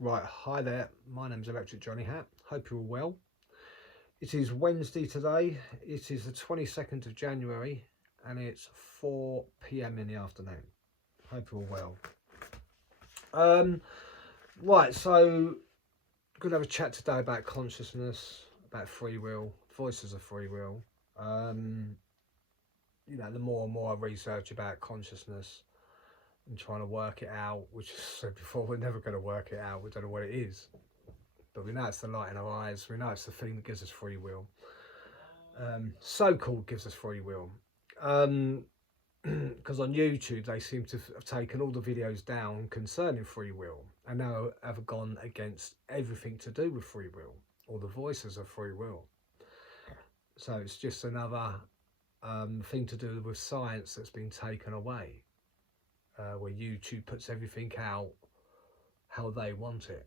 Right, hi there. My name's Electric Johnny Hat. Hope you're all well. It is Wednesday today. It is the 22nd of January and it's 4 p.m. in the afternoon. Hope you're all well. Um, right, so gonna have a chat today about consciousness, about free will, voices of free will. Um, the more and more I research about consciousness and trying to work it out, which I said before, we're never going to work it out. We don't know what it is. But we know it's the light in our eyes. We know it's the thing that gives us free will. So-called gives us free will. Because on YouTube they seem to have taken all the videos down concerning free will and now have gone against everything to do with free will or the voices of free will. So it's just another thing to do with science that's been taken away, where YouTube puts everything out how they want it,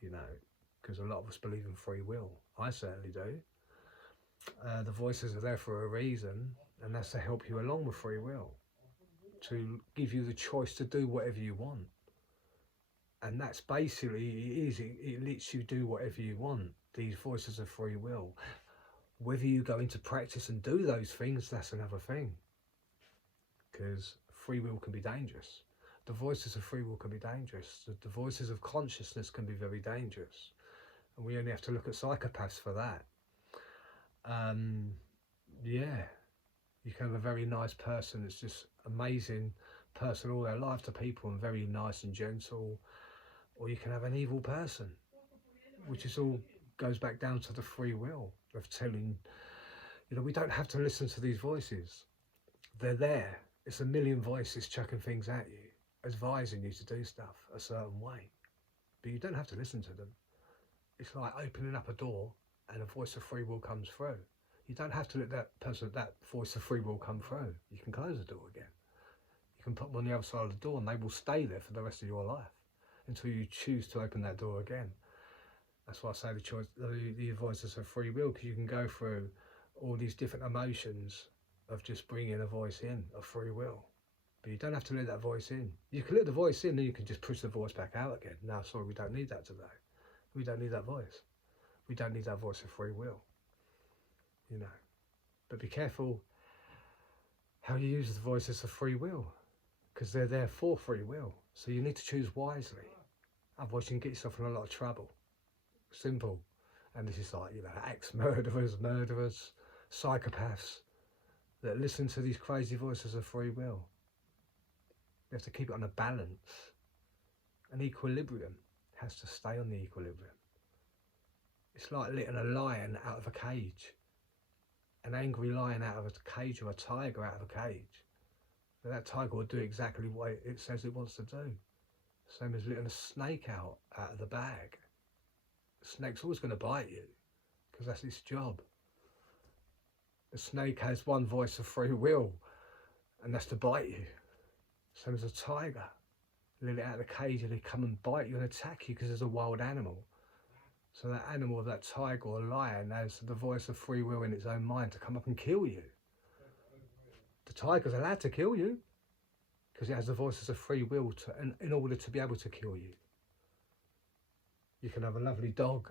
because a lot of us believe in free will. I certainly do. The voices are there for a reason, and that's to help you along with free will, to give you the choice to do whatever you want. And that's basically it lets you do whatever you want, these voices of free will. Whether you go into practice and do those things, that's another thing, because free will can be dangerous. The voices of free will can be dangerous. The voices of consciousness can be very dangerous, and we only have to look at psychopaths for that. Yeah, you can have a very nice person that's just amazing person all their life to people and very nice and gentle, or you can have an evil person, which is all goes back down to the free will of telling, we don't have to listen to these voices. They're there. It's a million voices chucking things at you, advising you to do stuff a certain way, but you don't have to listen to them. It's like opening up a door and a voice of free will comes through. You don't have to let that voice of free will come through. You can close the door again. You can put them on the other side of the door and they will stay there for the rest of your life until you choose to open that door again. That's why I say the voices of free will, because you can go through all these different emotions of just bringing a voice in of free will. But you don't have to let that voice in. You can let the voice in, then you can just push the voice back out again. No, sorry, we don't need that today. We don't need that voice. We don't need that voice of free will. But be careful how you use the voices of free will, because they're there for free will. So you need to choose wisely. Otherwise you can get yourself in a lot of trouble. Simple. And this is like, ex-murderers, murderers, psychopaths that listen to these crazy voices of free will. You have to keep it on a balance. An equilibrium has to stay on the equilibrium. It's like letting a lion out of a cage. An angry lion out of a cage, or a tiger out of a cage. That tiger will do exactly what it says it wants to do. Same as letting a snake out of the bag. The snake's always going to bite you, because that's its job. The snake has one voice of free will, and that's to bite you. Same as a tiger. Let it out of the cage and they come and bite you and attack you because it's a wild animal. So that animal, that tiger or lion, has the voice of free will in its own mind to come up and kill you. The tiger's allowed to kill you because it has the voices of free will in order to be able to kill you. You can have a lovely dog,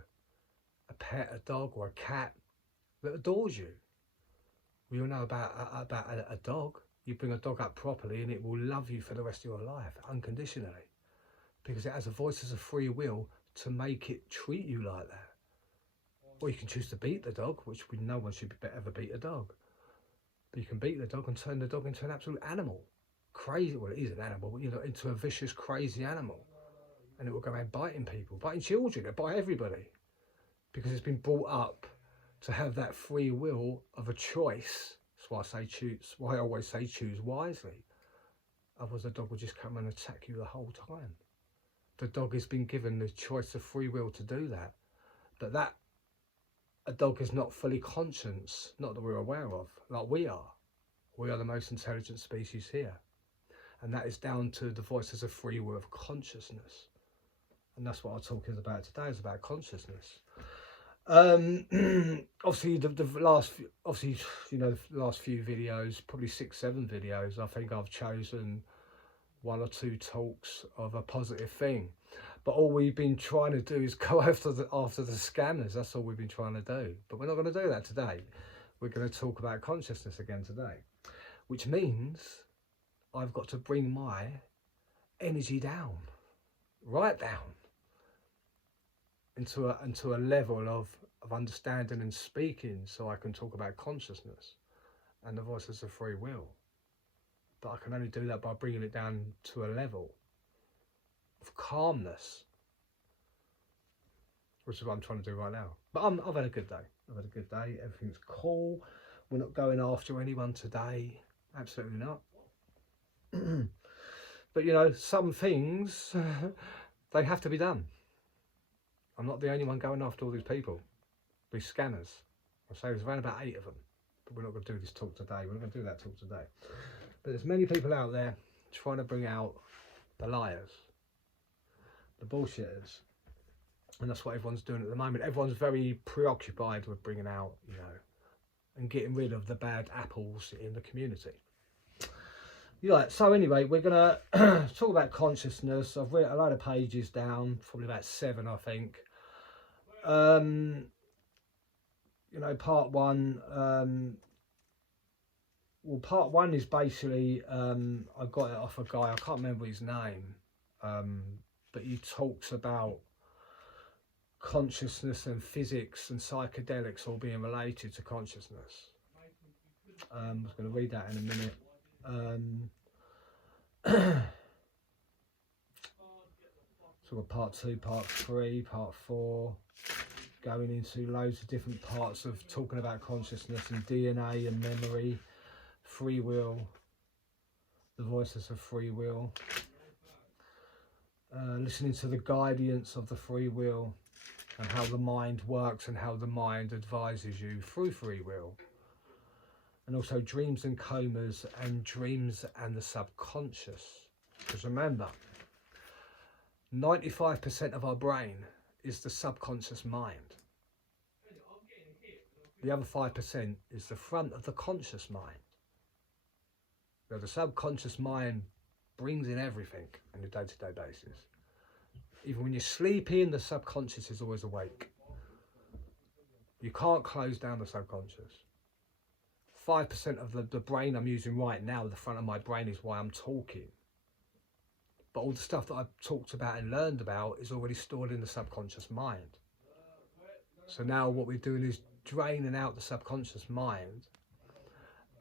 a pet, a dog or a cat that adores you. We all know about a dog. You bring a dog up properly and it will love you for the rest of your life, unconditionally, because it has the voices of free will to make it treat you like that. Or you can choose to beat the dog, which no one should ever beat a dog. But you can beat the dog and turn the dog into an absolute animal. Crazy, well, it is an animal, but into a vicious, crazy animal. And it will go around biting people, biting children, it bite everybody. Because it's been brought up to have that free will of a choice. That's why I always say choose wisely. Otherwise the dog will just come and attack you the whole time. The dog has been given the choice of free will to do that. But that a dog is not fully conscious, not that we're aware of, like we are. We are the most intelligent species here. And that is down to the voices of free will of consciousness. And that's what I'm talking about today, is about consciousness. Obviously the last few videos, probably 6-7 videos, I think I've chosen one or two talks of a positive thing. But all we've been trying to do is go after the scammers. That's all we've been trying to do. But we're not going to do that today. We're going to talk about consciousness again today, which means I've got to bring my energy down, right down, into a level of understanding and speaking, so I can talk about consciousness and the voices of free will. But I can only do that by bringing it down to a level of calmness, which is what I'm trying to do right now. But I've had a good day. I've had a good day. Everything's cool. We're not going after anyone today. Absolutely not. But you know, some things, they have to be done. I'm not the only one going after all these people, these scammers. I say there's around about 8 of them. But we're not going to do this talk today. We're not going to do that talk today. But there's many people out there trying to bring out the liars, the bullshitters. And that's what everyone's doing at the moment. Everyone's very preoccupied with bringing out, you know, and getting rid of the bad apples in the community. Yeah, so anyway, we're going to talk about consciousness. I've written a load of pages down, probably about 7, I think. You know, part 1, well, part 1 is basically, I got it off a guy, I can't remember his name, but he talks about consciousness and physics and psychedelics all being related to consciousness. I was going to read that in a minute. So we've got part 2, part 3, part 4, going into loads of different parts of talking about consciousness and DNA and memory, free will, the voices of free will, listening to the guidance of the free will and how the mind works and how the mind advises you through free will. And also dreams and comas and dreams and the subconscious. Because remember, 95% of our brain is the subconscious mind. The other 5% is the front of the conscious mind. Now, the subconscious mind brings in everything on a day-to-day basis. Even when you're sleeping, the subconscious is always awake. You can't close down the subconscious. 5% of the brain I'm using right now, the front of my brain, is why I'm talking. But all the stuff that I've talked about and learned about is already stored in the subconscious mind. So now what we're doing is draining out the subconscious mind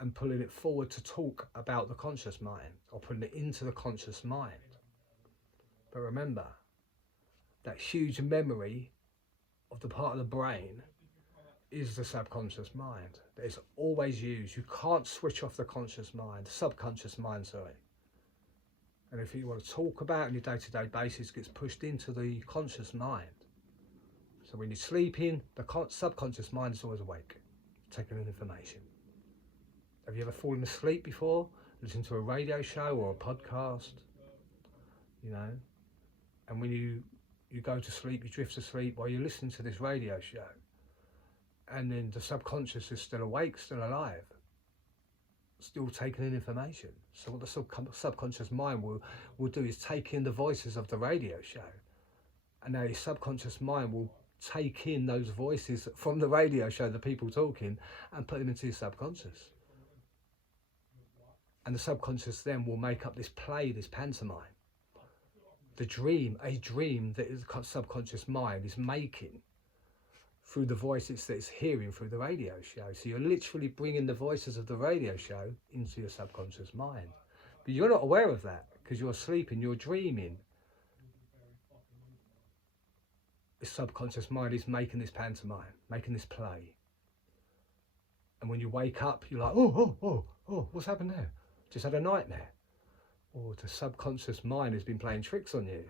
and pulling it forward to talk about the conscious mind, or putting it into the conscious mind. But remember, that huge memory of the part of the brain is the subconscious mind. That is always used. You can't switch off the conscious mind, the subconscious mind, sorry. And if you want to talk about on your day-to-day basis, it gets pushed into the conscious mind. So when you're sleeping, the subconscious mind is always awake, taking in information. Have you ever fallen asleep before? Listening to a radio show or a podcast? You know? And when you go to sleep, you drift to sleep while you're listening to this radio show. And then the subconscious is still awake, still alive, still taking in information. So what the subconscious mind will do is take in the voices of the radio show. And now your subconscious mind will take in those voices from the radio show, the people talking, and put them into your subconscious. And the subconscious then will make up this play, this pantomime. A dream that the subconscious mind is making through the voices that it's hearing through the radio show. So you're literally bringing the voices of the radio show into your subconscious mind. But you're not aware of that because you're sleeping, you're dreaming. The subconscious mind is making this pantomime, making this play. And when you wake up, you're like, oh, what's happened there? Just had a nightmare. Or the subconscious mind has been playing tricks on you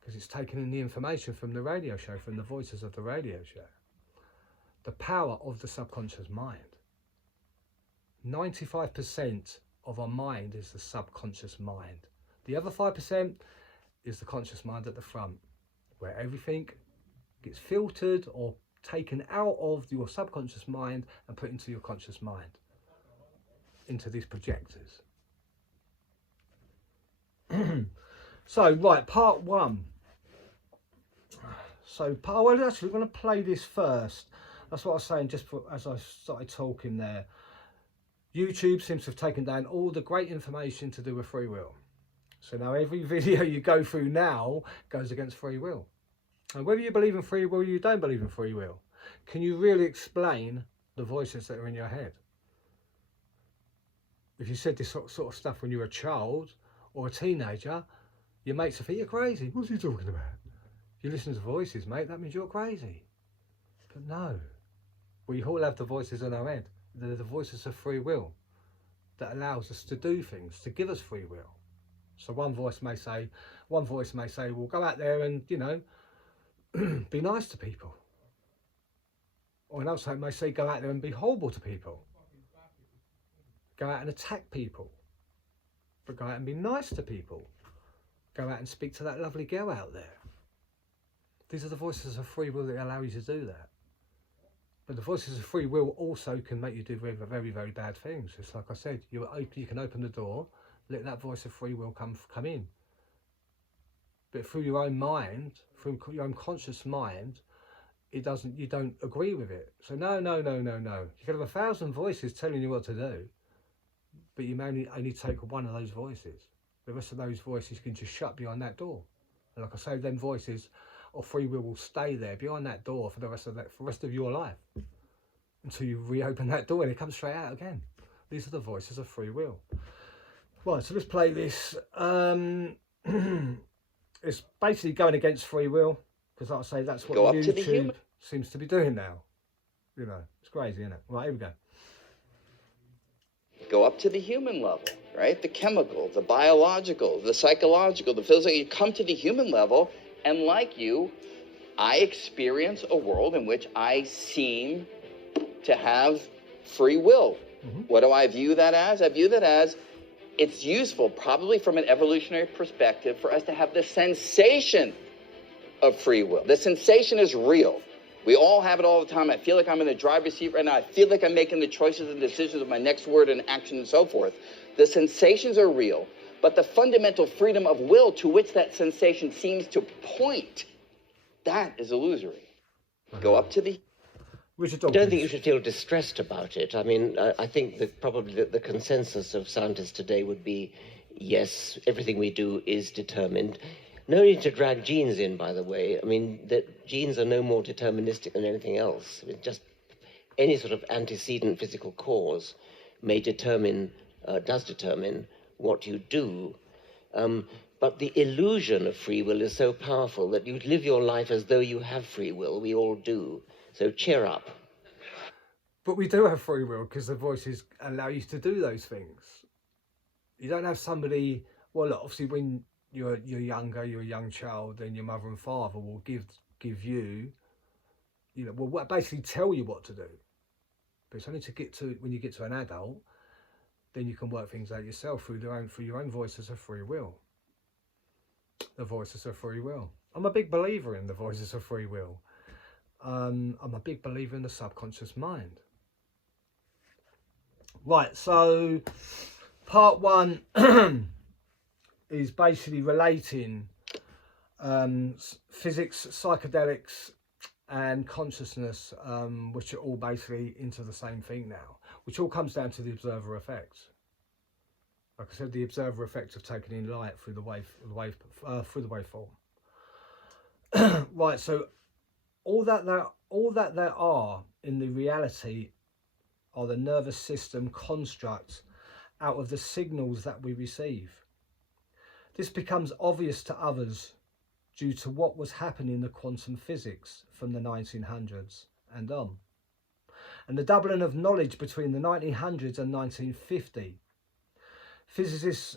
because it's taken in the information from the radio show, from the voices of the radio show. The power of the subconscious mind. 95% of our mind is the subconscious mind. The other 5% is the conscious mind at the front, where everything gets filtered or taken out of your subconscious mind and put into your conscious mind, into these projectors. So, right, part one. So, well, actually, we're going to play this first. That's what I was saying just as I started talking there. YouTube seems to have taken down all the great information to do with free will. So now every video you go through now goes against free will. And whether you believe in free will or you don't believe in free will, can you really explain the voices that are in your head? If you said this sort of stuff when you were a child or a teenager, your mates will think you're crazy. What's he talking about? You listen to voices, mate, that means you're crazy. But no, we all have the voices in our head. They're the voices of free will that allows us to do things, to give us free will. So one voice may say, well, go out there and, you know, be nice to people. Or another side may say, go out there and be horrible to people. Go out and attack people. But go out and be nice to people. Go out and speak to that lovely girl out there. These are the voices of free will that allow you to do that. But the voices of free will also can make you do very, very, very bad things. It's like I said, you can open the door, let that voice of free will come in. But through your own mind, through your own conscious mind, you don't agree with it. So no. You can have 1,000 voices telling you what to do, but you may only take one of those voices. The rest of those voices can just shut behind that door. And like I say, them voices of free will stay there behind that door for the rest of your life, until you reopen that door and it comes straight out again. These are the voices of free will. Right, so let's play this. It's basically going against free will, because like I say, that's what YouTube seems to be doing now. You know, it's crazy, isn't it? Right, here we go. Go up to the human level, right? The chemical, the biological, the psychological, the physical. You come to the human level, and like you, I experience a world in which I seem to have free will. Mm-hmm. What do I view that as? I view that as it's useful, probably from an evolutionary perspective, for us to have the sensation of free will. The sensation is real. We all have it all the time. I feel like I'm in the driver's seat right now. I feel like I'm making the choices and decisions of my next word and action and so forth. The sensations are real, but the fundamental freedom of will to which that sensation seems to point, that is illusory. Go up to the... I don't think you should feel distressed about it. I mean, I think that probably the consensus of scientists today would be, yes, everything we do is determined. No need to drag genes in, by the way. I mean, that genes are no more deterministic than anything else. I mean, just any sort of antecedent physical cause does determine what you do. But the illusion of free will is so powerful that you live your life as though you have free will. We all do. So cheer up. But we do have free will, because the voices allow you to do those things. You don't have somebody, well, look, obviously when you're younger, you're a young child, then your mother and father will give you, you know, will basically tell you what to do. But it's only when you get to an adult, then you can work things out yourself through your own voices of free will. The voices of free will. I'm a big believer in the voices of free will. I'm a big believer in the subconscious mind. Right, so part one is basically relating physics, psychedelics and consciousness, which are all basically into the same thing now, which all comes down to the observer effect. Like I said, the observer effect of taking in light through the waveform. Right, so all that there are in the reality are the nervous system constructs out of the signals that we receive. This becomes obvious to others due to what was happening in the quantum physics from the 1900s and on. And the doubling of knowledge between the 1900s and 1950. Physicists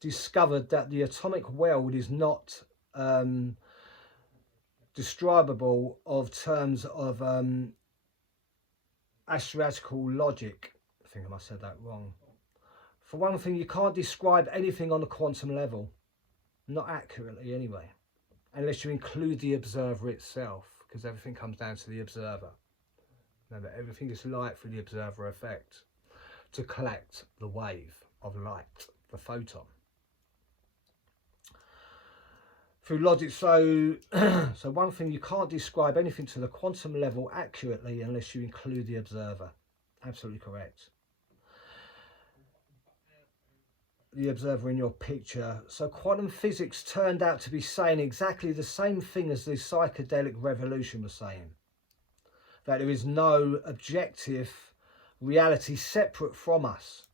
discovered that the atomic world is not describable of terms of astrological logic. I think I must have said that wrong. For one thing, you can't describe anything on a quantum level, not accurately anyway, unless you include the observer itself, because everything comes down to the observer. Remember, everything is light through the observer effect to collect the wave of light, the photon. through logic. So, so one thing, you can't describe anything to the quantum level accurately unless you include the observer. Absolutely correct. The observer in your picture. So quantum physics turned out to be saying exactly the same thing as the psychedelic revolution was saying. That there is no objective reality separate from us.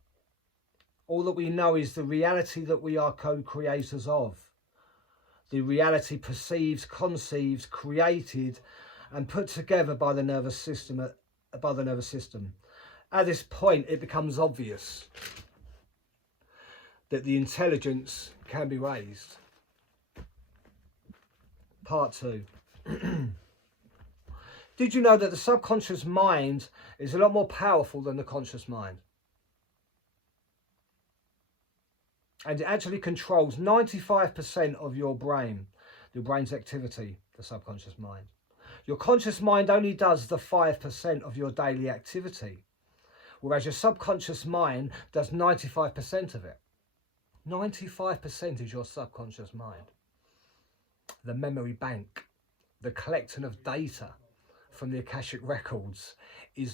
All that we know is the reality that we are co-creators of. The reality perceived, conceived, created and put together by the nervous system. At this point, it becomes obvious that the intelligence can be raised. Part 2. Did you know that the subconscious mind is a lot more powerful than the conscious mind? And it actually controls 95% of your brain's activity, the subconscious mind. Your conscious mind only does the 5% of your daily activity, whereas your subconscious mind does 95% of it. 95% is your subconscious mind. The memory bank, the collecting of data from the Akashic records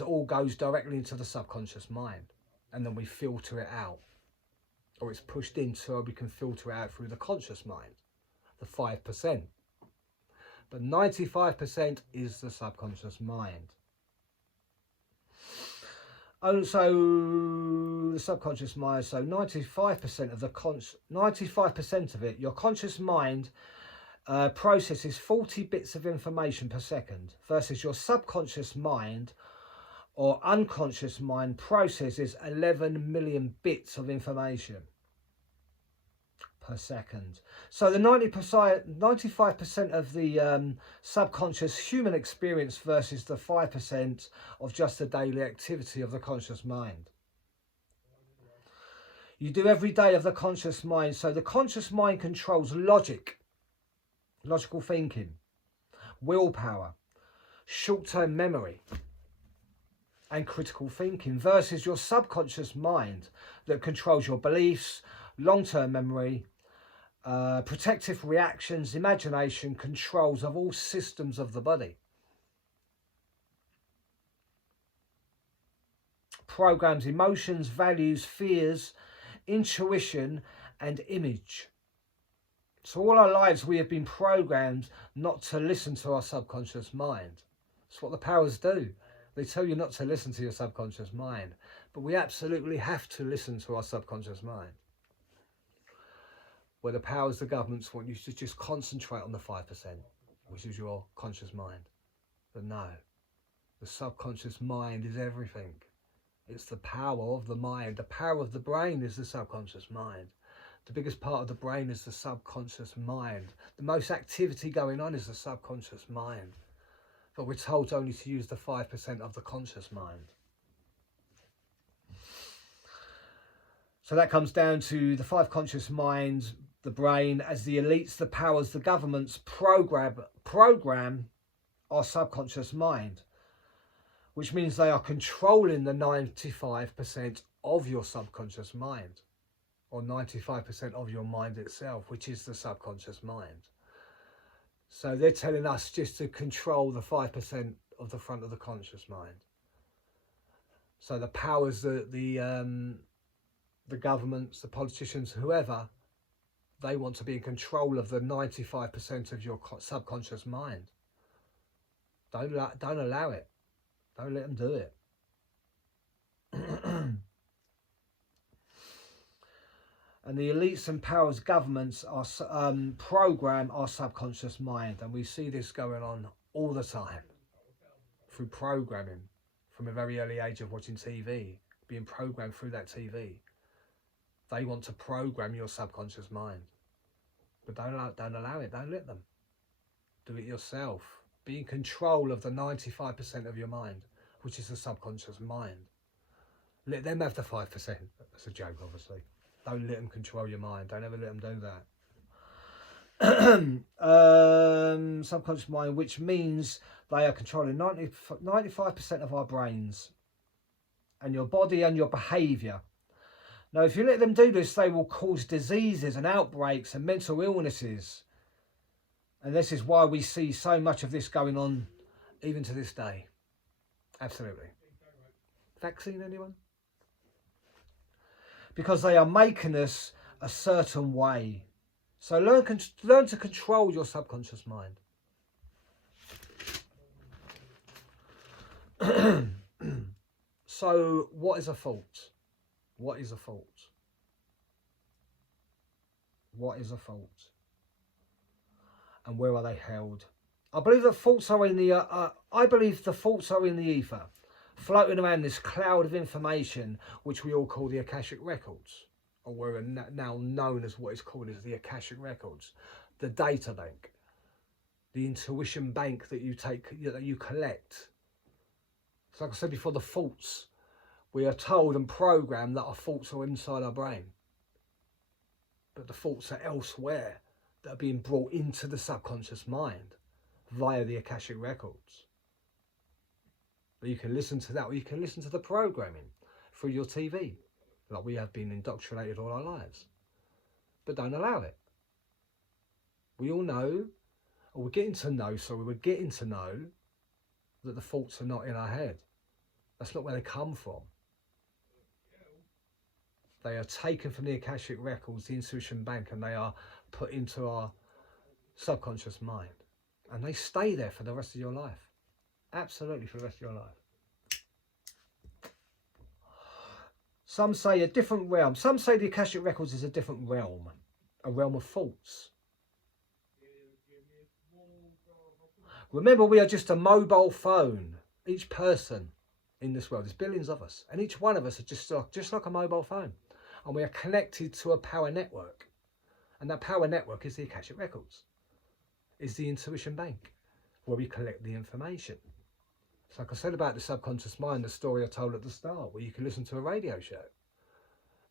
all goes directly into the subconscious mind, and then we filter it out, or it's pushed in so we can filter it out through the conscious mind, the 5%. But 95% is the subconscious mind. So the subconscious mind, so 95% of 95% of it, your conscious mind processes 40 bits of information per second, versus your subconscious mind or unconscious mind processes 11 million bits of information per second. So the 95% of the subconscious human experience versus the 5% of just the daily activity of the conscious mind. You do every day of the conscious mind. So the conscious mind controls logical thinking, willpower, short-term memory and critical thinking, versus your subconscious mind that controls your beliefs, long-term memory, protective reactions, imagination, controls of all systems of the body. Programs emotions, values, fears, intuition and image. So all our lives we have been programmed not to listen to our subconscious mind. That's what the powers do. They tell you not to listen to your subconscious mind, but we absolutely have to listen to our subconscious mind. Where the powers, the governments want you to just concentrate on the 5%, which is your conscious mind. But no, the subconscious mind is everything. It's the power of the mind. The power of the brain is the subconscious mind. The biggest part of the brain is the subconscious mind. The most activity going on is the subconscious mind. But we're told only to use the 5% of the conscious mind. So that comes down to the 5 conscious minds, the brain, as the elites, the powers, the governments program our subconscious mind, which means they are controlling the 95% of your subconscious mind, or 95% of your mind itself, which is the subconscious mind. So they're telling us just to control the 5% of the front of the conscious mind. So the powers, the governments, the politicians, whoever, they want to be in control of the 95% of your subconscious mind. Don't allow it. Don't let them do it. And the elites and powers governments are program our subconscious mind, and we see this going on all the time through programming from a very early age of watching TV, being programmed through that TV. They want to program your subconscious mind, but don't allow it. Don't let them. Do it yourself. Be in control of the 95% of your mind, which is the subconscious mind. Let them have the 5%. That's a joke, obviously. Don't let them control your mind. Don't ever let them do that. Subconscious mind, which means they are controlling 95% of our brains and your body and your behaviour. Now, if you let them do this, they will cause diseases and outbreaks and mental illnesses. And this is why we see so much of this going on even to this day. Absolutely. Vaccine, anyone? Because they are making us a certain way. So learn to control your subconscious mind. So what is a fault? What is a fault? What is a fault? And where are they held? I believe that faults are in the ether, floating around this cloud of information, which we all call the Akashic Records, or we're now known as what is called as the Akashic Records, the data bank, the intuition bank that you collect. So like I said before, the faults, we are told and programmed that our faults are inside our brain, but the faults are elsewhere, that are being brought into the subconscious mind via the Akashic Records. But you can listen to that, or you can listen to the programming through your TV, like we have been indoctrinated all our lives. But don't allow it. We all know, or we're getting to know that the faults are not in our head. That's not where they come from. They are taken from the Akashic Records, the intuition bank, and they are put into our subconscious mind. And they stay there for the rest of your life. Absolutely for the rest of your life. Some say a different realm. Some say the Akashic Records is a different realm. A realm of faults. Remember, we are just a mobile phone. Each person in this world, there's billions of us. And each one of us are just like a mobile phone. And we are connected to a power network. And that power network is the Akashic Records. Is the intuition bank, where we collect the information. So like I said about the subconscious mind, the story I told at the start, where you can listen to a radio show.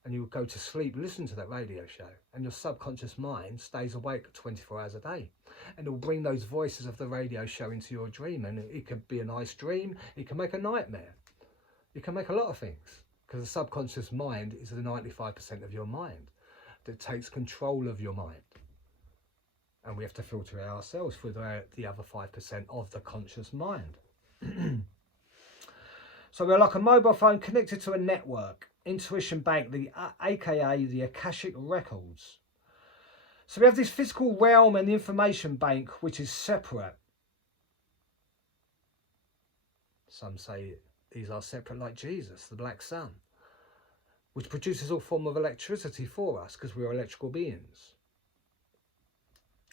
And you will go to sleep, listen to that radio show. And your subconscious mind stays awake 24 hours a day. And it will bring those voices of the radio show into your dream. And it could be a nice dream. It can make a nightmare. It can make a lot of things. Because the subconscious mind is the 95% of your mind that takes control of your mind. And we have to filter it ourselves through the other 5% of the conscious mind. So we're like a mobile phone connected to a network. Intuition bank, aka the Akashic Records. So we have this physical realm and the information bank, which is separate. Some say these are separate, like Jesus, the black sun, which produces all form of electricity for us because we are electrical beings.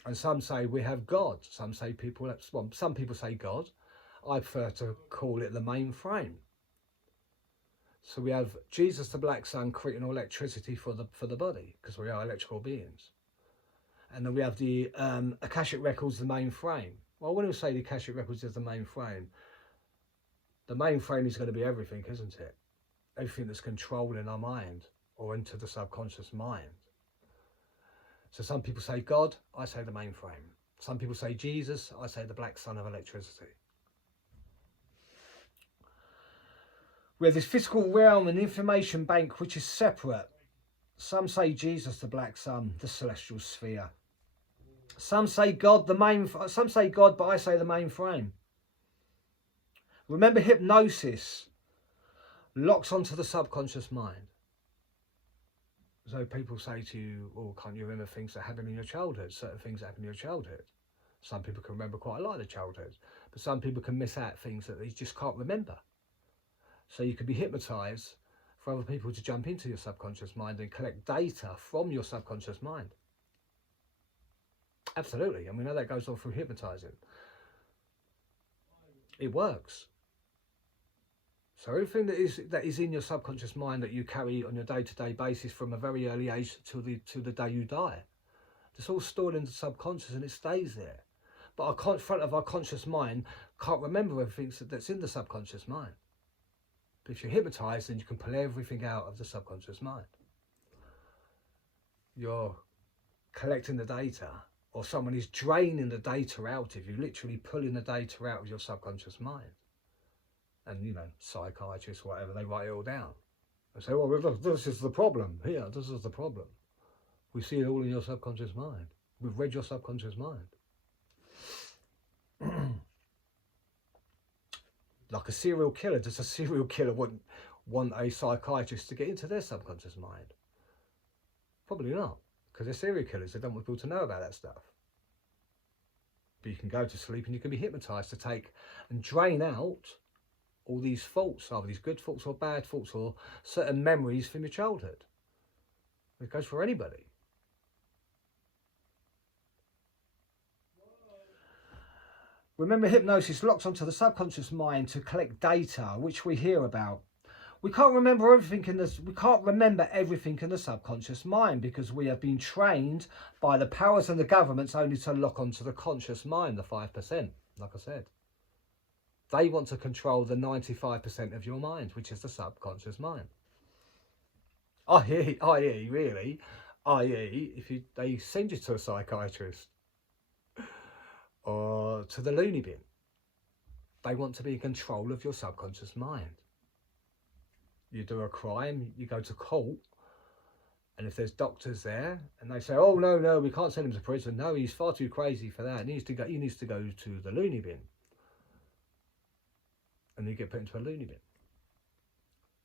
And some say we have God. Some people say God. I prefer to call it the mainframe. So we have Jesus, the black sun, creating all electricity for the body because we are electrical beings. And then we have the Akashic Records, the mainframe. Well, when we say the Akashic Records is the mainframe is going to be everything, isn't it? Everything that's controlling our mind or into the subconscious mind. So some people say God, I say the mainframe. Some people say Jesus, I say the black sun of electricity. We have this physical realm and information bank which is separate. Some say Jesus, the black sun, the celestial sphere. Some say God, but I say the mainframe. Remember, hypnosis locks onto the subconscious mind. So people say to you, oh, can't you remember things that happened in your childhood? Certain things that happened in your childhood. Some people can remember quite a lot of childhood, but some people can miss out things that they just can't remember. So you could be hypnotized for other people to jump into your subconscious mind and collect data from your subconscious mind. Absolutely, and we know that goes on through hypnotizing. It works. So everything that is in your subconscious mind that you carry on your day-to-day basis from a very early age to the day you die, it's all stored in the subconscious and it stays there. But our front of our conscious mind can't remember everything that's in the subconscious mind. But if you're hypnotized, then you can pull everything out of the subconscious mind. You're collecting the data, or someone is draining the data out of you, literally pulling the data out of your subconscious mind. And, you know, psychiatrists, whatever, they write it all down. They say, well, this is the problem. Here, this is the problem. We see it all in your subconscious mind. We've read your subconscious mind. Like a serial killer, does a serial killer want a psychiatrist to get into their subconscious mind? Probably not, because they're serial killers. They don't want people to know about that stuff. But you can go to sleep and you can be hypnotized to take and drain out all these thoughts, either these good thoughts or bad thoughts or certain memories from your childhood. It goes for anybody. Remember, hypnosis locks onto the subconscious mind to collect data, which we hear about. We can't remember everything in this. We can't remember everything in the subconscious mind because we have been trained by the powers and the governments only to lock onto the conscious mind, the 5%. Like I said, they want to control the 95% of your mind, which is the subconscious mind. I.e., if they send you to a psychiatrist or to the loony bin, they want to be in control of your subconscious mind. You do a crime, you go to court, and if there's doctors there and they say, oh no, we can't send him to prison, no, he's far too crazy for that, he needs to go to the loony bin, and you get put into a loony bin.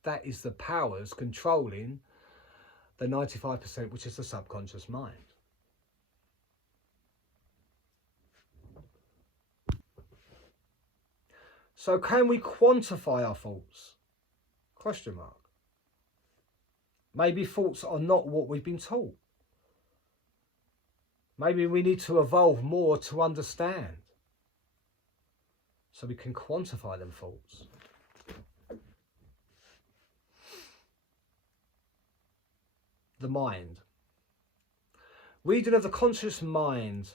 That is the powers controlling the 95%, which is the subconscious mind. So can we quantify our thoughts? Question mark. Maybe thoughts are not what we've been taught. Maybe we need to evolve more to understand, so we can quantify them thoughts. The mind. Region of the conscious mind.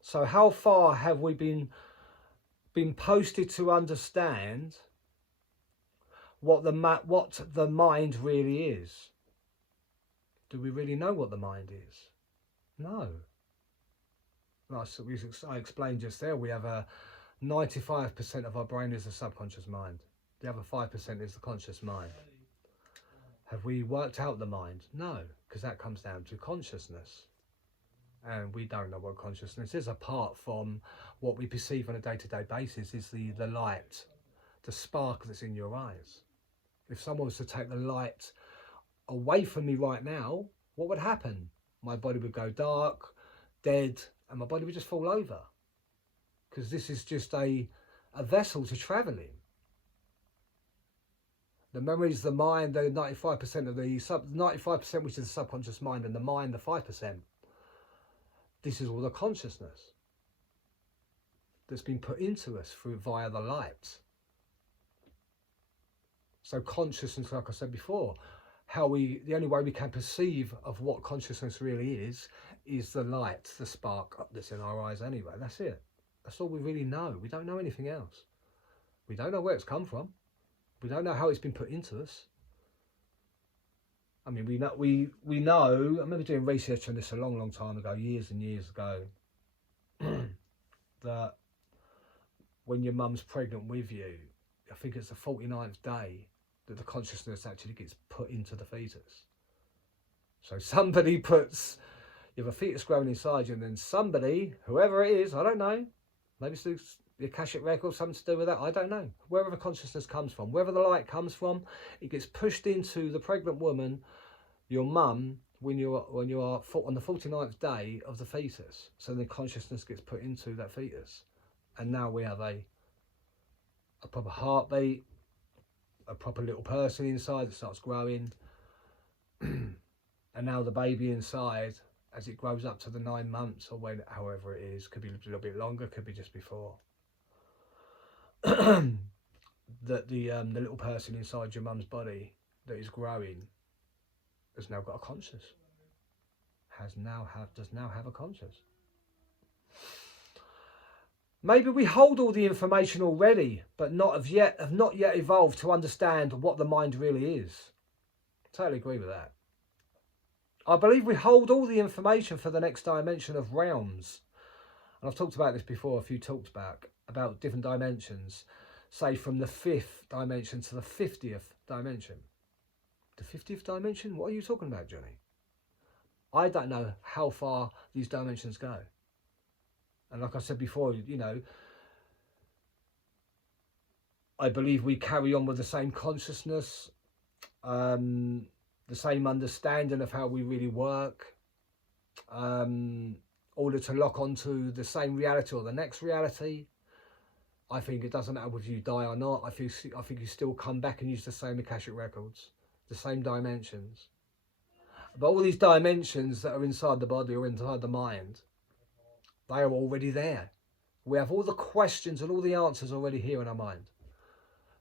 So how far have we been posted to understand what the mind really is? Do we really know what the mind is? No. I explained just there, we have a 95% of our brain is the subconscious mind. The other 5% is the conscious mind. Have we worked out the mind? No, because that comes down to consciousness. And we don't know what consciousness is, apart from what we perceive on a day-to-day basis is the light, the spark that's in your eyes. If someone was to take the light away from me right now, what would happen? My body would go dark, dead, and my body would just fall over. Because this is just a vessel to travel in. The memories, the mind, the 95% of the 95%, which is the subconscious mind, and the mind, the 5%. This is all the consciousness that's been put into us via the light. So consciousness, like I said before, the only way we can perceive of what consciousness really is the light, the spark that's in our eyes anyway. That's it. That's all we really know. We don't know anything else. We don't know where it's come from. We don't know how it's been put into us. I mean, we know, I remember doing research on this a long time ago, years and years ago, that when your mum's pregnant with you, I think it's the 49th day, that the consciousness actually gets put into the fetus. So somebody you have a fetus growing inside you, and then somebody, whoever it is, I don't know, maybe it's the Akashic record, something to do with that, I don't know. Wherever the consciousness comes from, wherever the light comes from, it gets pushed into the pregnant woman, your mum, when you are on the 49th day of the fetus. So the consciousness gets put into that fetus. And now we have a proper heartbeat, a proper little person inside that starts growing. And now the baby inside, as it grows up to the 9 months or however it is, could be a little bit longer, could be just before. That the little person inside your mum's body that is growing has now got a conscious. Does now have a conscious. Maybe we hold all the information already, but have not yet evolved to understand what the mind really is. Totally agree with that. I believe we hold all the information for the next dimension of realms. And I've talked about this before, a few talks back, about different dimensions. Say from the 5th dimension to the 50th dimension. The 50th dimension? What are you talking about, Johnny? I don't know how far these dimensions go. And like I said before, you know, I believe we carry on with the same consciousness, the same understanding of how we really work, order to lock onto the same reality or the next reality. I think it doesn't matter whether you die or not. I think you still come back and use the same Akashic records, the same dimensions. But all these dimensions that are inside the body or inside the mind, they are already there. We have all the questions and all the answers already here in our mind.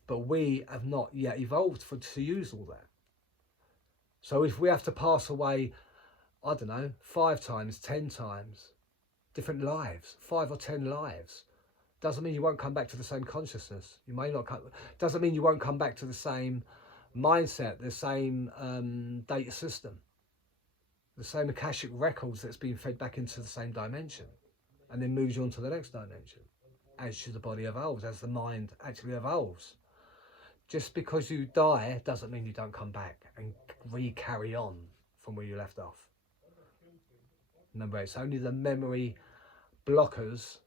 But we have not yet evolved to use all that. So if we have to pass away, I don't know, 5 times, 10 times, different lives, 5 or 10 lives, doesn't mean you won't come back to the same consciousness. You may not come, doesn't mean you won't come back to the same mindset, the same data system, the same Akashic records that's been fed back into the same dimension, and then moves you on to the next dimension as the body evolves, as the mind actually evolves. Just because you die doesn't mean you don't come back and carry on from where you left off. Remember, it's only the memory blockers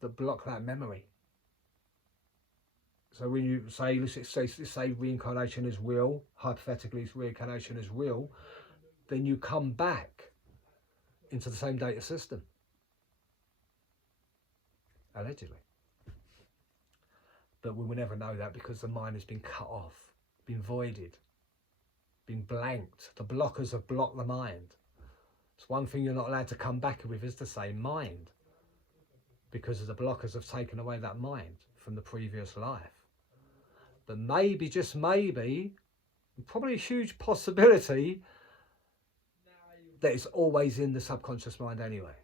that block that memory. So when you say, let's say reincarnation is real, hypothetically reincarnation is real, then you come back into the same data system. Allegedly. But we will never know that because the mind has been cut off, been voided, been blanked. The blockers have blocked the mind. It's one thing you're not allowed to come back with is the same mind, because the blockers have taken away that mind from the previous life. But maybe, just maybe, probably a huge possibility that it's always in the subconscious mind anyway.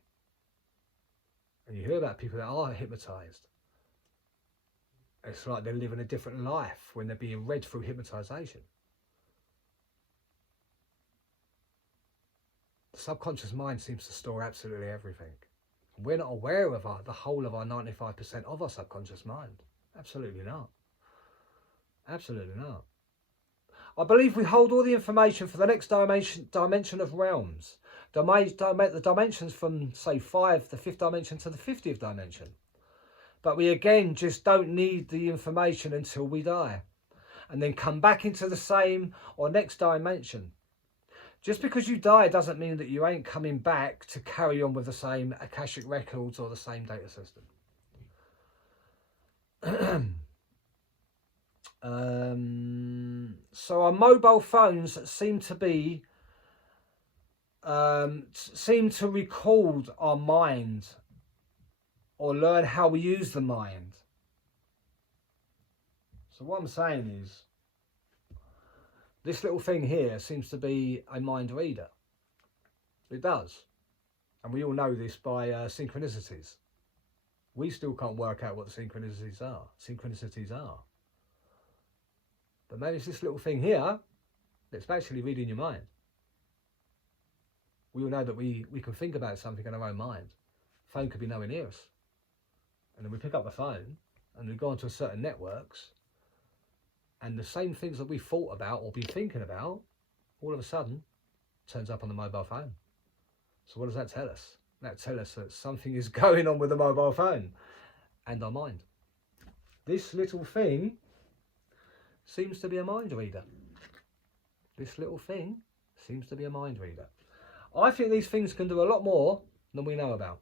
And you hear about people that are hypnotized. It's like they're living a different life when they're being read through hypnotization. The subconscious mind seems to store absolutely everything. We're not aware of the whole of our 95% of our subconscious mind. Absolutely not. Absolutely not. I believe we hold all the information for the next dimension of realms. The dimensions from, say, 5, the 5th dimension to the 50th dimension. But we again just don't need the information until we die. And then come back into the same or next dimension. Just because you die doesn't mean that you ain't coming back to carry on with the same Akashic records or the same data system. So our mobile phones seem to be, seem to record our mind or learn how we use the mind. So what I'm saying is, this little thing here seems to be a mind reader. It does. And we all know this by synchronicities. We still can't work out what the synchronicities are. But maybe it's this little thing here that's actually reading your mind. We all know that we can think about something in our own mind. The phone could be nowhere near us. And then we pick up the phone and we go onto certain networks, and the same things that we thought about or been thinking about, all of a sudden, turns up on the mobile phone. So what does that tell us? That tells us that something is going on with the mobile phone and our mind. This little thing seems to be a mind reader. This little thing seems to be a mind reader. I think these things can do a lot more than we know about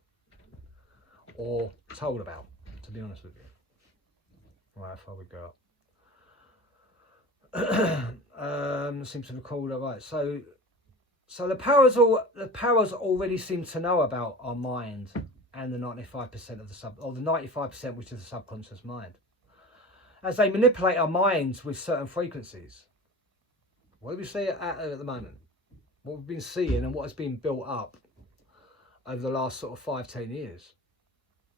or told about, to be honest with you. Right, how far we go up. Seems to record that right. So the powers already seem to know about our mind and the 95% of the 95% which is the subconscious mind, as they manipulate our minds with certain frequencies. What do we see at the moment? What we've been seeing and what has been built up over the last sort of 5-10 years.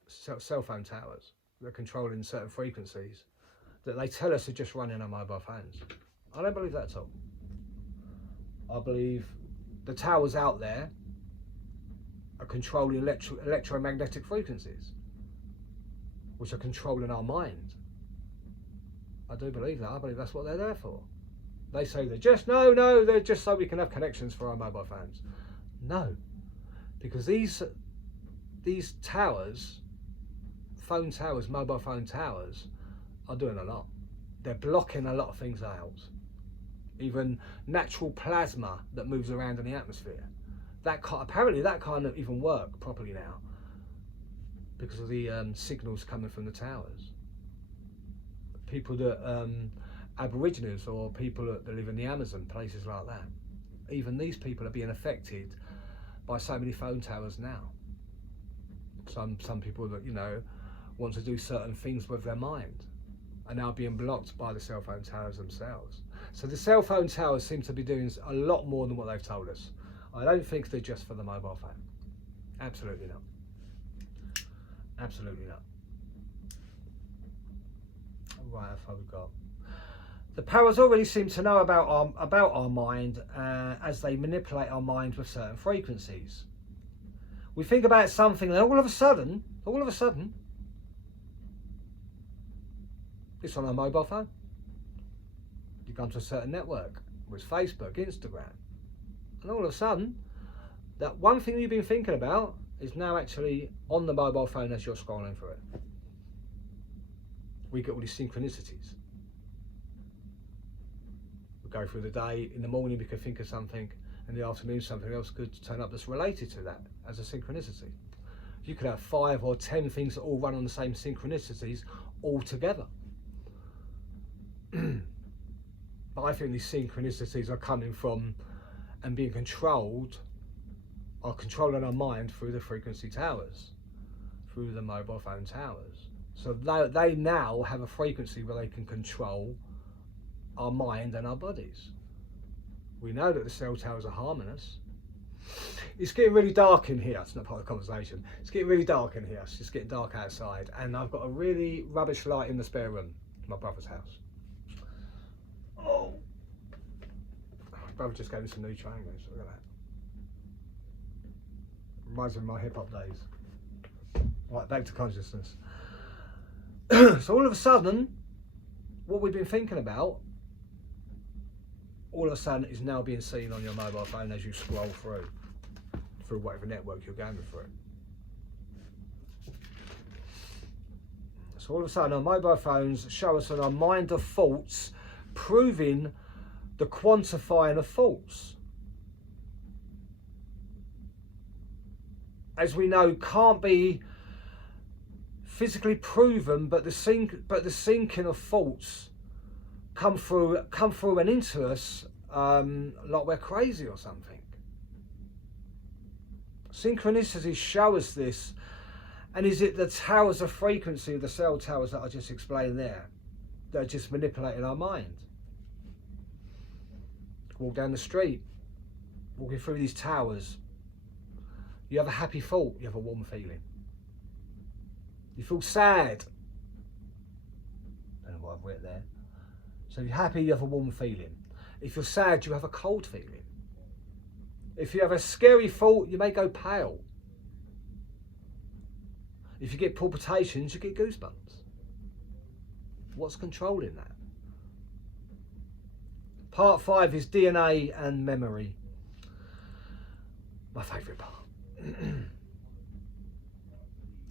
Cell phone towers that are controlling certain frequencies that they tell us are just running our mobile phones. I don't believe that at all. I believe the towers out there are controlling electromagnetic frequencies, which are controlling our mind. I do believe that. I believe that's what they're there for. They say they're just, no, they're just so we can have connections for our mobile phones. No, because these towers phone towers, mobile phone towers, are doing a lot. They're blocking a lot of things out. Even natural plasma that moves around in the atmosphere. Apparently that can't even work properly now because of the signals coming from the towers. People that, Aborigines or people that live in the Amazon, places like that, even these people are being affected by so many phone towers now. Some people that, you know, want to do certain things with their mind are now being blocked by the cell phone towers themselves. So the cell phone towers seem to be doing a lot more than what they've told us. I don't think they're just for the mobile phone. Absolutely not. Absolutely not. Right, how far we got? The powers already seem to know about our mind as they manipulate our mind with certain frequencies. We think about something and all of a sudden, it's on our mobile phone. You come to a certain network, whether it's Facebook, Instagram, and all of a sudden, that one thing you've been thinking about is now actually on the mobile phone as you're scrolling through it. We get all these synchronicities. We go through the day, in the morning we could think of something, in the afternoon something else could turn up that's related to that as a synchronicity. You could have 5 or 10 things that all run on the same synchronicities all together. But I think these synchronicities are coming from and being controlled, are controlling our mind through the frequency towers, through the mobile phone towers. So they now have a frequency where they can control our mind and our bodies. We know that the cell towers are harming us. It's getting really dark in here. It's not part of the conversation. It's getting really dark in here. It's just getting dark outside. And I've got a really rubbish light in the spare room, my brother's house. Oh. My brother just gave me some new triangles. Look at that. Reminds me of my hip hop days. Right, back to consciousness. So all of a sudden, what we've been thinking about, all of a sudden is now being seen on your mobile phone as you scroll through whatever network you're going through. So all of a sudden our mobile phones show us on our mind of thoughts, proving the quantifying of thoughts. As we know, can't be physically proven, but the sinking of thoughts come through and into us like we're crazy or something. Synchronicities show us this, and is it the towers of frequency, the cell towers that I just explained there, that are just manipulating our mind? Walk down the street, walking through these towers, you have a happy thought, you have a warm feeling. You feel sad, I don't know what I've written there. So if you're happy, you have a warm feeling. If you're sad, you have a cold feeling. If you have a scary thought, you may go pale. If you get palpitations, you get goosebumps. What's controlling that? Part 5 is DNA and memory. My favourite part.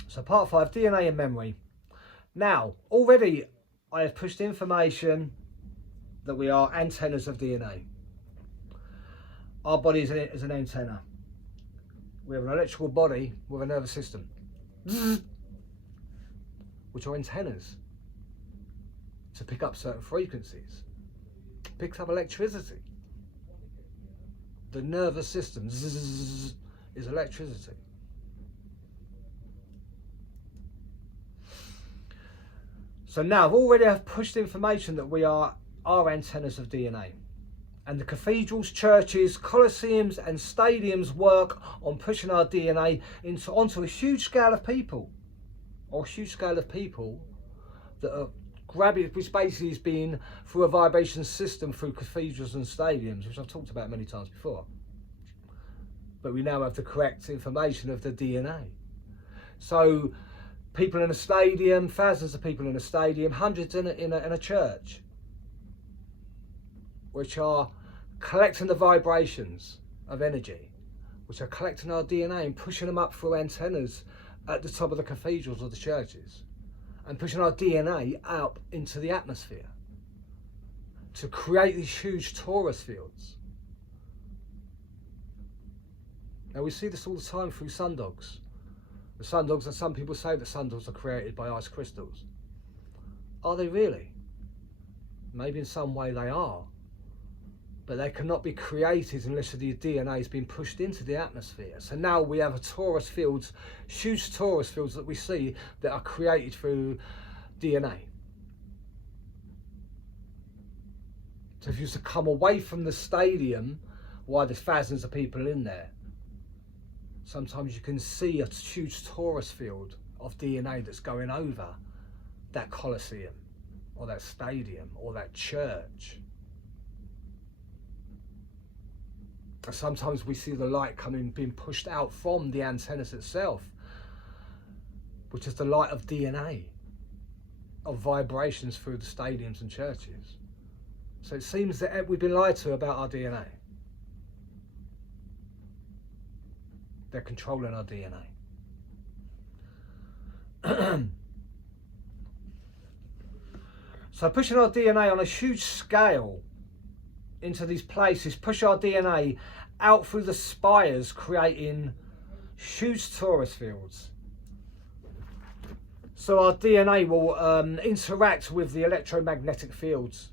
So part 5, DNA and memory. Now, already I have pushed information that we are antennas of DNA. Our body is an antenna. We have an electrical body with a nervous system, which are antennas to pick up certain frequencies. Picks up electricity. The nervous system is electricity. So now I've already pushed information that we are antennas of DNA. And the cathedrals, churches, colosseums and stadiums work on pushing our DNA onto a huge scale of people. Or a huge scale of people that are grabbing, which basically is being through a vibration system through cathedrals and stadiums, which I've talked about many times before. But we now have the correct information of the DNA. So people in a stadium, thousands of people in a stadium, hundreds in a church, which are collecting the vibrations of energy, which are collecting our DNA and pushing them up through antennas at the top of the cathedrals or the churches. and pushing our DNA up into the atmosphere to create these huge torus fields. Now we see this all the time through sundogs. The sundogs, and some people say that sundogs are created by ice crystals. Are they really? Maybe in some way they are. But they cannot be created unless the DNA has been pushed into the atmosphere. So now we have a torus fields, huge torus fields that we see that are created through DNA. So if you was to come away from the stadium, why there's thousands of people in there, sometimes you can see a huge torus field of DNA that's going over that Colosseum or that stadium or that church. And sometimes we see the light being pushed out from the antennas itself, which is the light of DNA, of vibrations through the stadiums and churches. So it seems that we've been lied to about our DNA. They're controlling our DNA. So pushing our DNA on a huge scale into these places, push our DNA out through the spires, creating huge torus fields. So our DNA will interact with the electromagnetic fields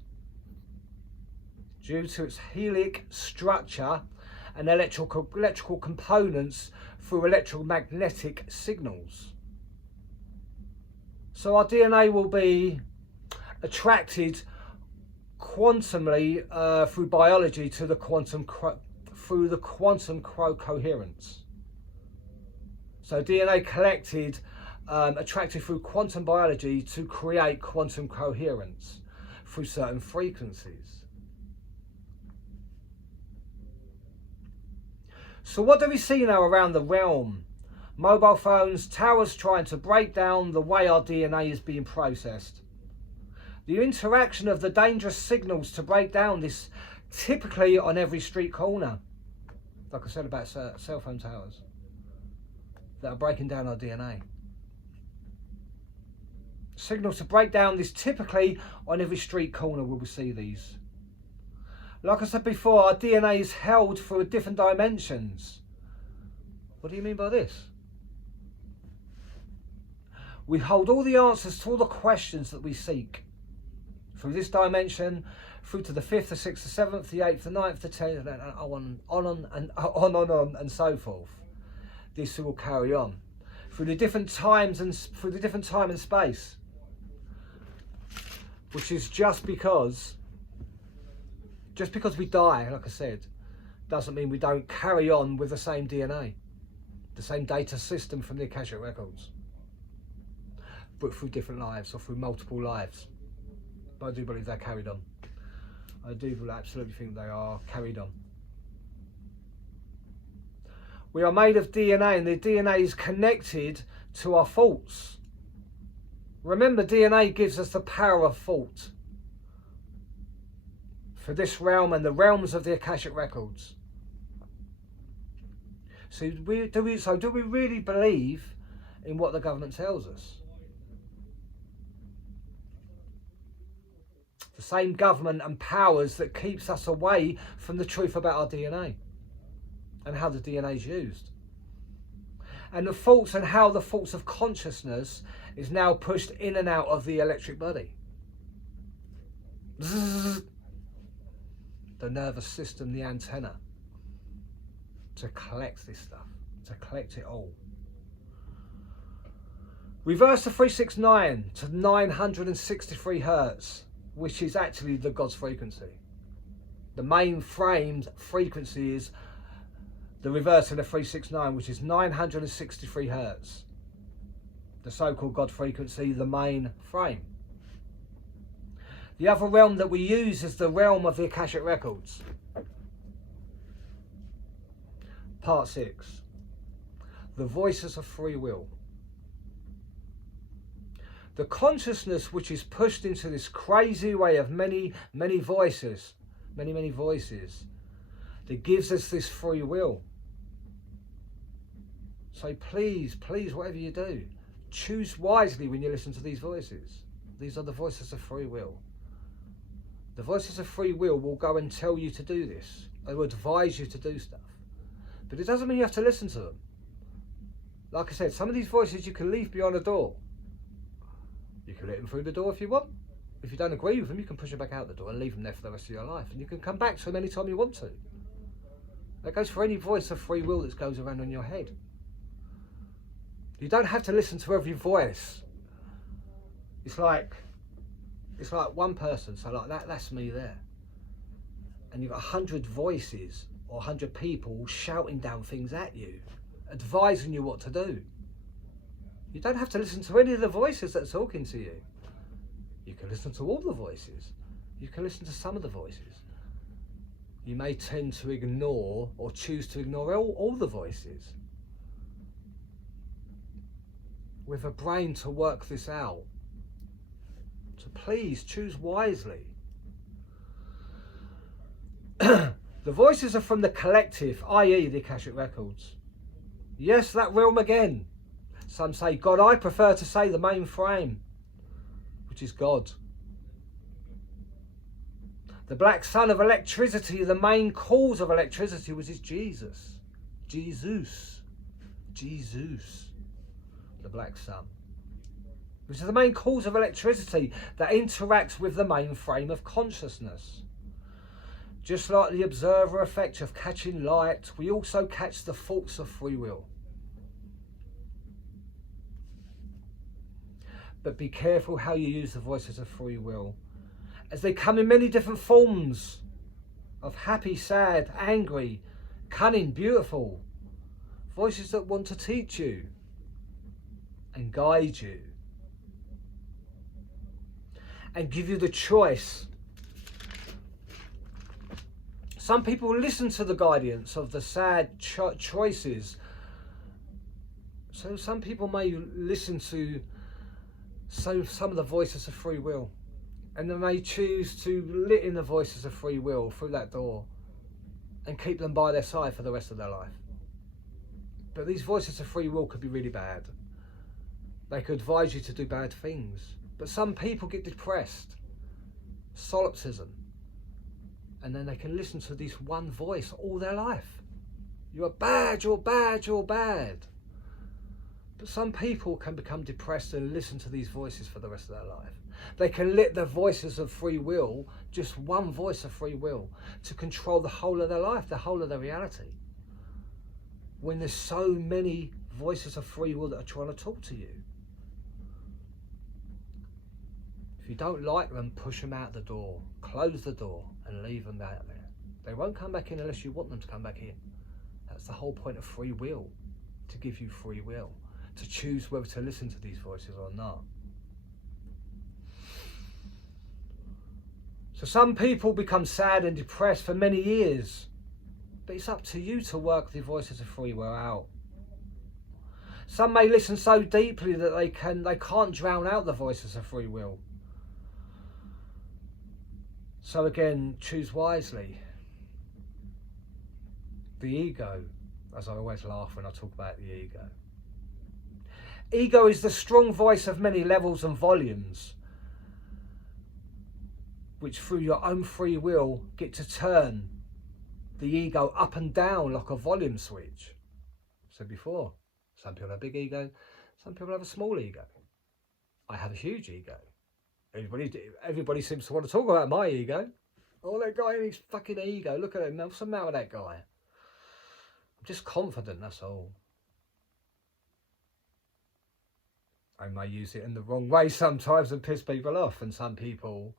due to its helic structure and electrical components through electromagnetic signals. So our DNA will be attracted quantumly through biology to the quantum coherence. So DNA collected, attracted through quantum biology to create quantum coherence through certain frequencies. So what do we see now around the realm? Mobile phones, towers trying to break down the way our DNA is being processed. The interaction of the dangerous signals to break down this, typically on every street corner. Like I said about cell phone towers that are breaking down our DNA. Signals to break down this, typically on every street corner we will see these. Like I said before, our DNA is held through different dimensions. What do you mean by this? We hold all the answers to all the questions that we seek through this dimension, through to the 5th, the 6th, the 7th, the 8th, the 9th, the 10th, and on and so forth. This will carry on through the different times and through the different time and space, which is just because we die, like I said, doesn't mean we don't carry on with the same DNA, the same data system from the Akashic Records, but through different lives or through multiple lives. But I do believe they're carried on. I do absolutely think they are carried on. We are made of DNA, and the DNA is connected to our thoughts. Remember, DNA gives us the power of thought for this realm and the realms of the Akashic Records. So do we really believe in what the government tells us? The same government and powers that keeps us away from the truth about our DNA and how the DNA is used. And the thoughts and how the thoughts of consciousness is now pushed in and out of the electric body. The nervous system, the antenna, to collect this stuff, to collect it all. Reverse the 369 to 963 hertz, which is actually the God's frequency. The main framed frequency is the reverse of the 369, which is 963 hertz. The so-called God frequency, the main frame. The other realm that we use is the realm of the Akashic Records. Part 6. The voices of free will. The consciousness which is pushed into this crazy way of many voices, many voices, that gives us this free will. So please, whatever you do, choose wisely when you listen to these voices. These are the voices of free will. The voices of free will go and tell you to do this. They will advise you to do stuff. But it doesn't mean you have to listen to them. Like I said, some of these voices you can leave beyond the door. You can let them through the door if you want. If you don't agree with them, you can push them back out the door and leave them there for the rest of your life. And you can come back to them anytime you want to. That goes for any voice of free will that goes around in your head. You don't have to listen to every voice. It's like one person, so like that's me there. And you've got 100 voices or 100 people shouting down things at you, advising you what to do. You don't have to listen to any of the voices that are talking to you. You can listen to all the voices. You can listen to some of the voices. You may tend to ignore or choose to ignore all the voices. With a brain to work this out. So please choose wisely. The voices are from the collective, i.e. the Akashic Records. Yes, that realm again. Some say God. I prefer to say the mainframe, which is God. The black sun of electricity, the main cause of electricity, which is Jesus. Jesus. The black sun. Which is the main cause of electricity that interacts with the mainframe of consciousness. Just like the observer effect of catching light, we also catch the thoughts of free will. But be careful how you use the voices of free will, as they come in many different forms of happy, sad, angry, cunning, beautiful. Voices that want to teach you and guide you and give you the choice. Some people listen to the guidance of the sad choices. So some people may listen to some of the voices of free will, and they may choose to let in the voices of free will through that door and keep them by their side for the rest of their life. But these voices of free will could be really bad. They could advise you to do bad things. But some people get depressed, solipsism, and then they can listen to this one voice all their life. You're bad, you're bad, you're bad. But some people can become depressed and listen to these voices for the rest of their life. They can let the voices of free will, just one voice of free will, to control the whole of their life, the whole of their reality. When there's so many voices of free will that are trying to talk to you. If you don't like them, push them out the door. Close the door and leave them out there. They won't come back in unless you want them to come back in. That's the whole point of free will, to give you free will, to choose whether to listen to these voices or not. So some people become sad and depressed for many years, but it's up to you to work the voices of free will out. Some may listen so deeply that they can't drown out the voices of free will. So again, choose wisely. The ego, as I always laugh when I talk about the ego. Ego is the strong voice of many levels and volumes, which through your own free will get to turn the ego up and down like a volume switch. I said before, some people have a big ego, some people have a small ego. I have a huge ego. Everybody seems to want to talk about my ego. Oh, that guy and his fucking ego. Look at him. What's the matter with that guy? I'm just confident, that's all. I may use it in the wrong way sometimes and piss people off. And some people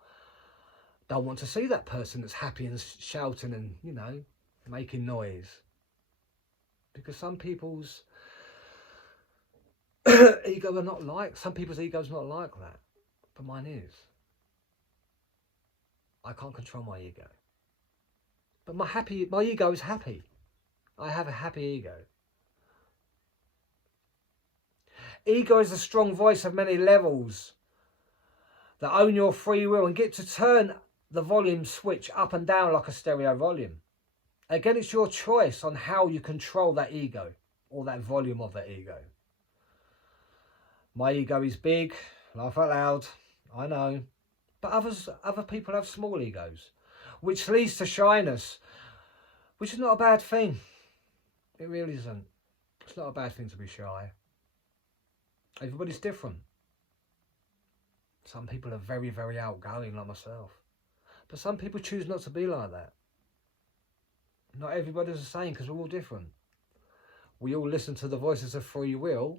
don't want to see that person that's happy and shouting and, you know, making noise. Because some people's ego are not like, some people's ego's not like that. But mine is. I can't control my ego. But my ego is happy. I have a happy ego. Ego is a strong voice of many levels that own your free will and get to turn the volume switch up and down like a stereo volume. Again, it's your choice on how you control that ego or that volume of that ego. My ego is big, laugh out loud, I know. But other people have small egos, which leads to shyness, which is not a bad thing. It really isn't. It's not a bad thing to be shy. Everybody's different. Some people are very, very outgoing like myself. But some people choose not to be like that. Not everybody's the same because we're all different. We all listen to the voices of free will.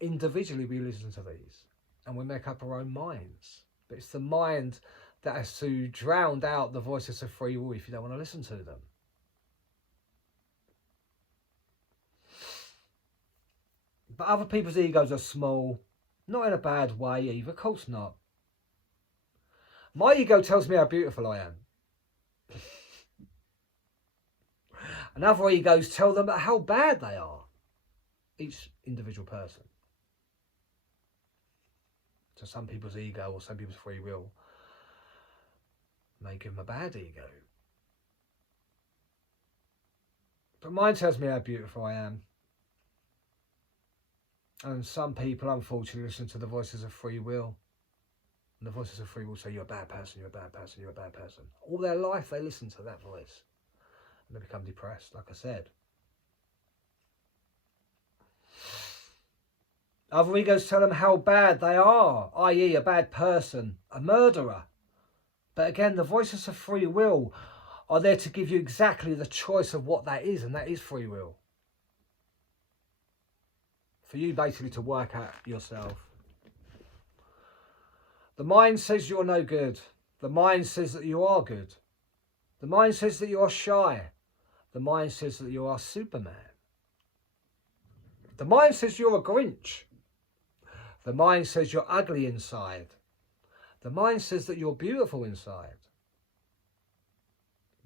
Individually we listen to these and we make up our own minds. But it's the mind that has to drown out the voices of free will if you don't want to listen to them. But other people's egos are small, not in a bad way either, of course not. My ego tells me how beautiful I am. And other egos tell them how bad they are, each individual person. So some people's ego or some people's free will may give them a bad ego. But mine tells me how beautiful I am. And some people, unfortunately, listen to the voices of free will. And the voices of free will say, you're a bad person, you're a bad person, you're a bad person. All their life they listen to that voice. And they become depressed, like I said. Other egos tell them how bad they are, i.e. a bad person, a murderer. But again, the voices of free will are there to give you exactly the choice of what that is, and that is free will. For you basically to work out yourself. The mind says you're no good. The mind says that you are good. The mind says that you are shy. The mind says that you are Superman. The mind says you're a Grinch. The mind says you're ugly inside. The mind says that you're beautiful inside.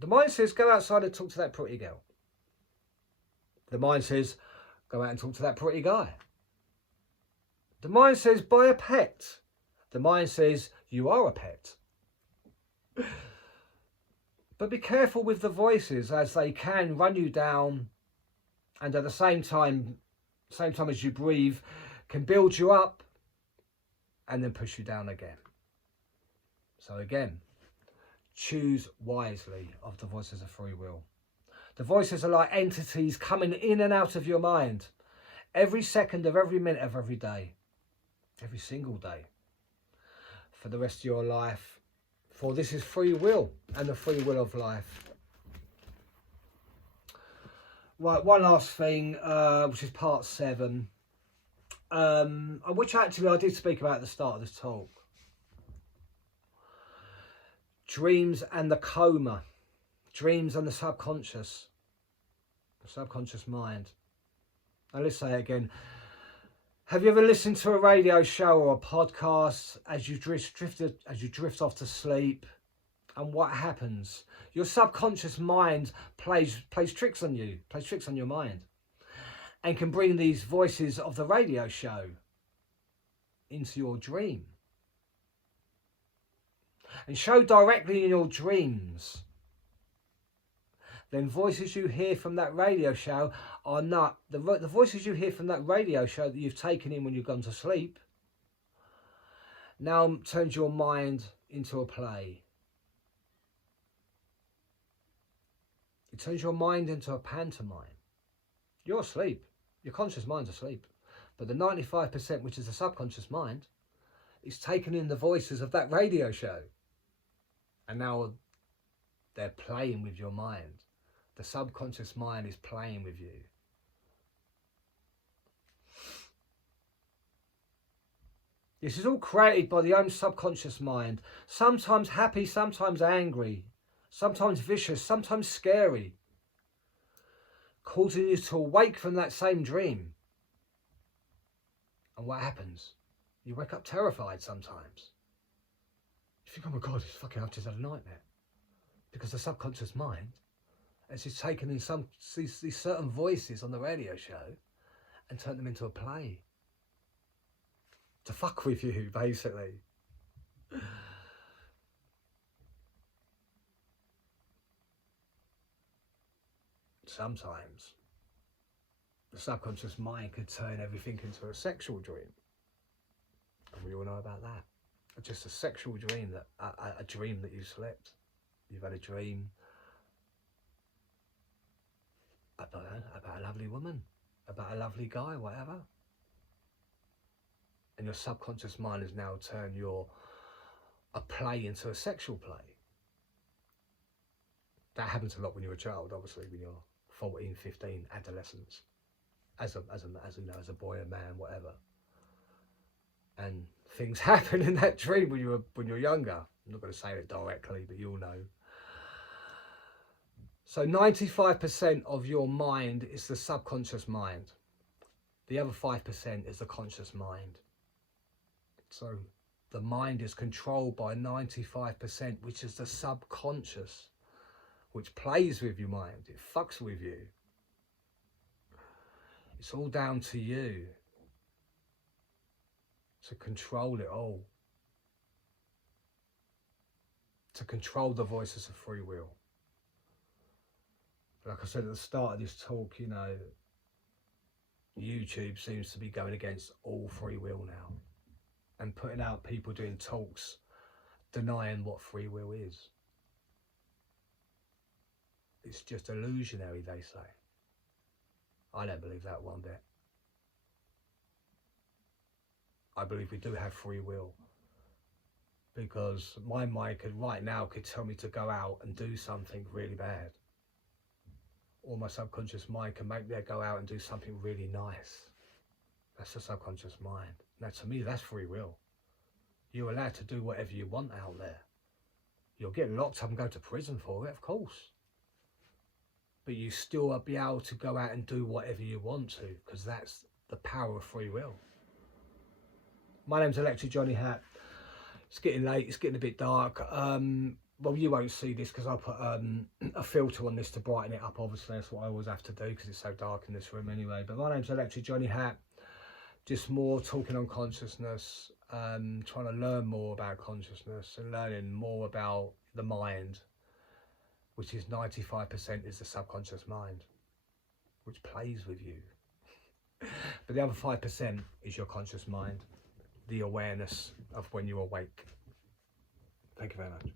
The mind says go outside and talk to that pretty girl. The mind says go out and talk to that pretty guy. The mind says buy a pet. The mind says you are a pet. But be careful with the voices, as they can run you down and at the same time as you breathe, can build you up and then push you down again. So again, choose wisely of the voices of free will. The voices are like entities coming in and out of your mind every second of every minute of every day, every single day, for the rest of your life. For this is free will and the free will of life. Right, one last thing, which is part 7, which actually I did speak about at the start of this talk. Dreams and the coma. Dreams and the subconscious mind. Now let's say it again. Have you ever listened to a radio show or a podcast as you drift off to sleep? And what happens? Your subconscious mind plays tricks on you, plays tricks on your mind, and can bring these voices of the radio show into your dream. And show directly in your dreams. Then voices you hear from that radio show are not the voices you hear from that radio show that you've taken in when you've gone to sleep. Now turns your mind into a play. It turns your mind into a pantomime. You're asleep. Your conscious mind's asleep. But the 95%, which is the subconscious mind, is taking in the voices of that radio show. And now they're playing with your mind. The subconscious mind is playing with you. This is all created by the own subconscious mind. Sometimes happy, sometimes angry, sometimes vicious, sometimes scary. Causing you to awake from that same dream. And what happens? You wake up terrified sometimes. You think, oh my God, I've just had a nightmare. Because the subconscious mind has just taken in these certain voices on the radio show and turned them into a play. To fuck with you, basically. Sometimes the subconscious mind could turn everything into a sexual dream. And we all know about that. Just a sexual dream, that a dream that you slept. You've had a dream about a lovely woman, about a lovely guy, whatever. And your subconscious mind has now turned a play into a sexual play. That happens a lot when you're a child, obviously, when you're 14, 15, adolescence, as a boy, a man, whatever. And things happen in that dream when you're younger. I'm not going to say it directly, but you'll know. So 95% of your mind is the subconscious mind. The other 5% is the conscious mind. So the mind is controlled by 95%, which is the subconscious, which plays with your mind. It fucks with you. It's all down to you to control it all. To control the voices of free will. Like I said at the start of this talk, you know, YouTube seems to be going against all free will now. And putting out people doing talks denying what free will is. It's just illusionary, they say. I don't believe that one bit. I believe we do have free will. Because my mind right now could tell me to go out and do something really bad. Or my subconscious mind can make me go out and do something really nice. That's the subconscious mind. Now to me, that's free will. You're allowed to do whatever you want out there. You'll get locked up and go to prison for it, of course. But you still will be able to go out and do whatever you want to, because that's the power of free will. My name's Electric Johnny Hat. It's getting late, it's getting a bit dark. Well, you won't see this because I put a filter on this to brighten it up, obviously. That's what I always have to do because it's so dark in this room anyway. But my name's Electric Johnny Hat. Just more talking on consciousness, trying to learn more about consciousness and learning more about the mind, which is 95% is the subconscious mind, which plays with you. But the other 5% is your conscious mind, the awareness of when you're awake. Thank you very much.